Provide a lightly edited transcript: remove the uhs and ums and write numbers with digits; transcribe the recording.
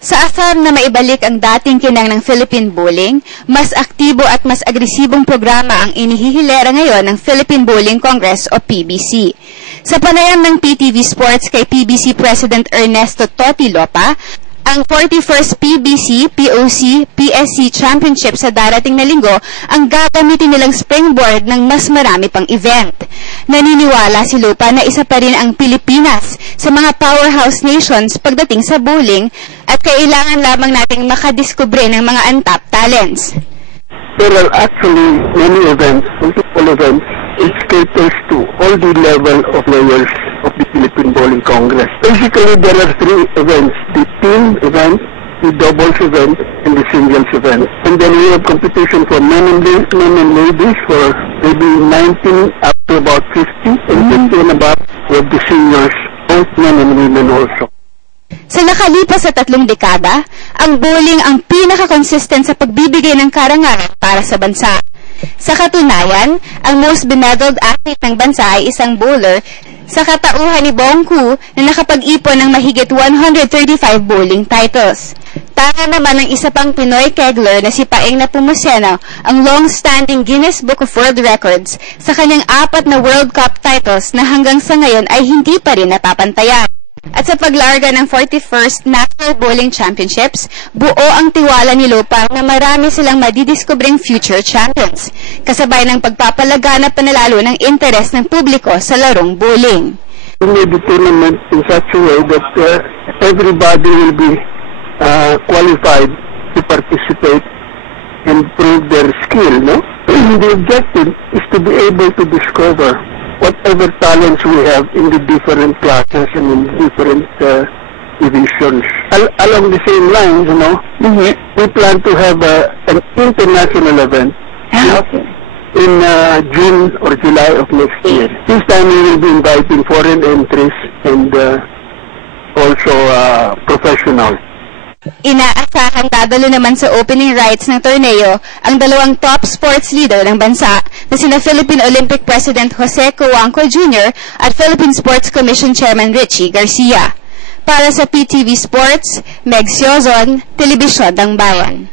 Sa asam na maibalik ang dating kinang ng Philippine Bowling, mas aktibo at mas agresibong programa ang inihihilera ngayon ng Philippine Bowling Congress o PBC. Sa panayam ng PTV Sports kay PBC President Ernesto Toti Lopa, ang 41st PBC, POC, PSC Championship sa darating na linggo ang gagamitin nilang springboard ng mas marami pang event. Naniniwala si Lupa na isa pa rin ang Pilipinas sa mga powerhouse nations pagdating sa bowling at kailangan lamang nating makadiskubre ng mga untapped talents. There are actually many events, multiple events. It caters to all the level of players of the Philippine Bowling Congress. Basically, there are three events: the team event, the doubles event, and the singles event. And then we have competition for men and ladies for maybe 19 up to about 50, and 50 and above with the seniors, both men and women also. Sa nakalipas sa 3 dekada, ang bowling ang pinaka-consistent sa pagbibigay ng karangalan para sa bansa. Sa katunayan, ang most bemedaled athlete ng bansa ay isang bowler sa katauhan ni Bong Koo na nakapag-ipon ng mahigit 135 bowling titles. Tanga naman ng isa pang Pinoy kegler na si Paeng Nepomuceno ang long-standing Guinness Book of World Records sa kanyang 4 na World Cup titles na hanggang sa ngayon ay hindi pa rin napapantayan. At sa paglarga ng 41st National Bowling Championships, buo ang tiwala ni Lupa na marami silang madidiskubreng future champions, kasabay ng pagpapalaganap na lalo ng interes ng publiko sa larong bowling. We made the tournament in such a way that everybody will be qualified to participate and prove their skill, no? The objective is to be able to discover whatever talents we have in the different classes and in different divisions. Along the same lines, you know, we plan to have an international event in June or July of next year. This time we will be inviting foreign entries and also professionals. Inaasahan dadalo naman sa opening rights ng torneo ang 2 top sports leader ng bansa na sina Philippine Olympic President Jose Cuangco Jr. at Philippine Sports Commission Chairman Richie Garcia. Para sa PTV Sports, Meg Siozon, Telebisyon ng Bayan.